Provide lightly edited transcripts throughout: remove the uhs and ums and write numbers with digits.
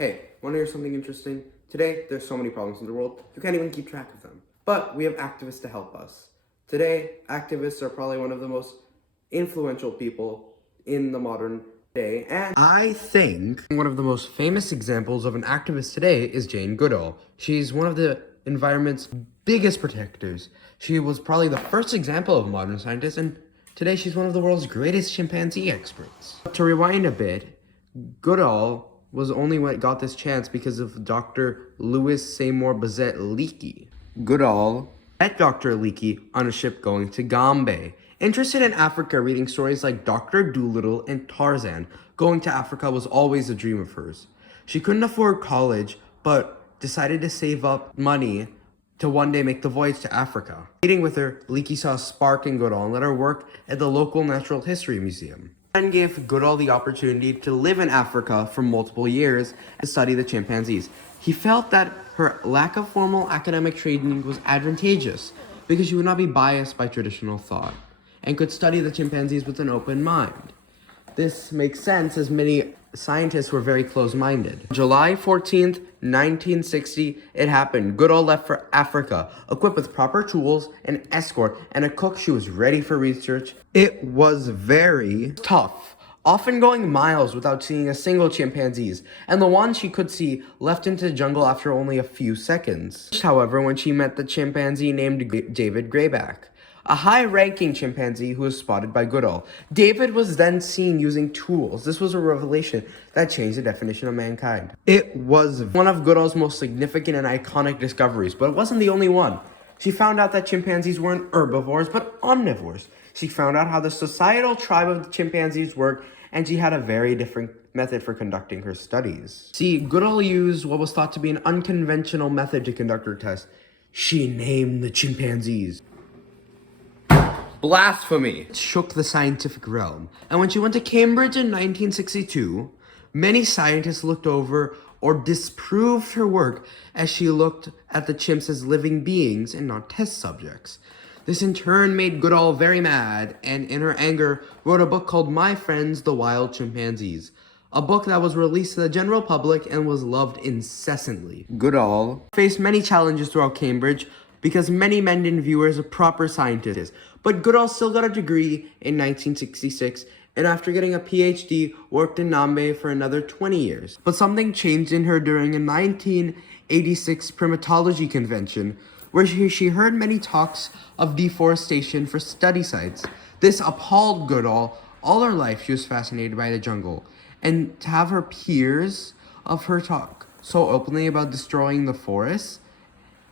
Hey, want to hear something interesting? Today, there's so many problems in the world, you can't even keep track of them. But we have activists to help us. Today, activists are probably one of the most influential people in the modern day, and I think one of the most famous examples of an activist today is Jane Goodall. She's one of the environment's biggest protectors. She was probably the first example of a modern scientist, and today she's one of the world's greatest chimpanzee experts. To rewind a bit, Goodall was only what got this chance because of Dr. Louis Seymour Bazet Leakey. Goodall met Dr. Leakey on a ship going to Gombe. Interested in Africa, reading stories like Dr. Dolittle and Tarzan, going to Africa was always a dream of hers. She couldn't afford college, but decided to save up money to one day make the voyage to Africa. Meeting with her, Leakey saw a spark in Goodall and let her work at the local Natural History Museum. And gave Goodall the opportunity to live in Africa for multiple years and study the chimpanzees. He felt that her lack of formal academic training was advantageous because she would not be biased by traditional thought and could study the chimpanzees with an open mind. This makes sense as many scientists were very close-minded. July 14th, 1960, it happened. Goodall left for Africa, equipped with proper tools, an escort, and a cook. She was ready for research. It was very tough, often going miles without seeing a single chimpanzees, and the ones she could see left into the jungle after only a few seconds. However, when she met the chimpanzee named David Grayback, a high-ranking chimpanzee who was spotted by Goodall. David was then seen using tools. This was a revelation that changed the definition of mankind. It was one of Goodall's most significant and iconic discoveries, but it wasn't the only one. She found out that chimpanzees weren't herbivores, but omnivores. She found out how the societal tribe of the chimpanzees worked, and she had a very different method for conducting her studies. See, Goodall used what was thought to be an unconventional method to conduct her test. She named the chimpanzees. Blasphemy! It shook the scientific realm. And when she went to Cambridge in 1962, many scientists looked over or disproved her work as she looked at the chimps as living beings and not test subjects. This in turn made Goodall very mad, and in her anger wrote a book called My Friends, the Wild Chimpanzees, a book that was released to the general public and was loved incessantly. Goodall faced many challenges throughout Cambridge because many men didn't view her as a proper scientist. But Goodall still got a degree in 1966, and after getting a PhD, worked in Namibia for another 20 years. But something changed in her during a 1986 primatology convention, where she heard many talks of deforestation for study sites. This appalled Goodall. All her life, she was fascinated by the jungle, and to have her peers of her talk so openly about destroying the forests,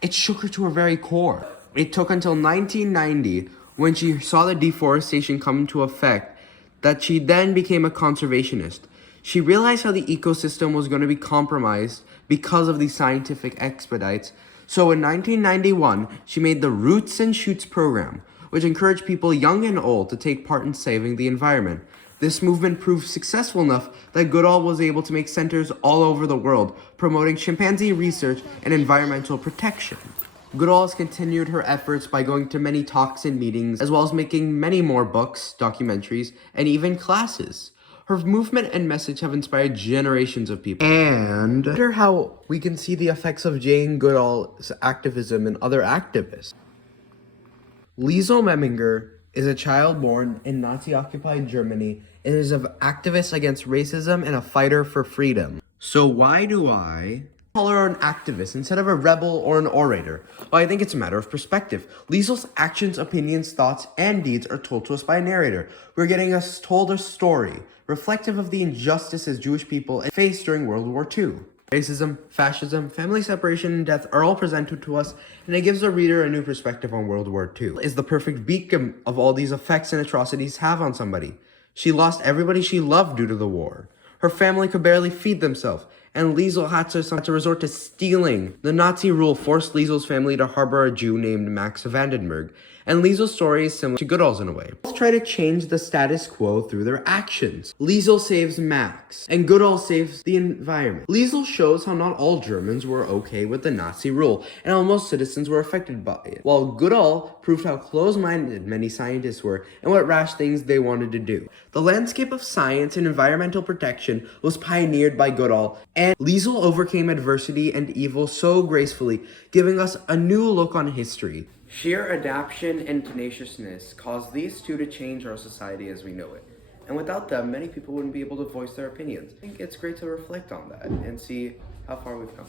it shook her to her very core. It took until 1990, when she saw the deforestation come into effect, that she then became a conservationist. She realized how the ecosystem was going to be compromised because of these scientific expedites. So in 1991, she made the Roots and Shoots program, which encouraged people young and old to take part in saving the environment. This movement proved successful enough that Goodall was able to make centers all over the world promoting chimpanzee research and environmental protection. Goodall has continued her efforts by going to many talks and meetings, as well as making many more books, documentaries, and even classes. Her movement and message have inspired generations of people. And I wonder how we can see the effects of Jane Goodall's activism in other activists. Liesel Meminger is a child born in Nazi-occupied Germany and is an activist against racism and a fighter for freedom. So why do I call her an activist instead of a rebel or an orator? Well, I think it's a matter of perspective. Liesel's actions, opinions, thoughts, and deeds are told to us by a narrator. We're getting us told a story reflective of the injustices Jewish people faced during World War II. Racism, fascism, family separation, and death are all presented to us, and it gives the reader a new perspective on World War II. Is the perfect beacon of all these effects and atrocities have on somebody. She lost everybody she loved due to the war. Her family could barely feed themselves, and Liesel had to resort to stealing. The Nazi rule forced Liesel's family to harbor a Jew named Max Vandenberg, and Liesel's story is similar to Goodall's in a way. Both try to change the status quo through their actions. Liesel saves Max, and Goodall saves the environment. Liesel shows how not all Germans were okay with the Nazi rule, and how most citizens were affected by it, while Goodall proved how close-minded many scientists were and what rash things they wanted to do. The landscape of science and environmental protection was pioneered by Goodall and And Liesel overcame adversity and evil so gracefully, giving us a new look on history. Sheer adaptation and tenaciousness caused these two to change our society as we know it. And without them, many people wouldn't be able to voice their opinions. I think it's great to reflect on that and see how far we've come.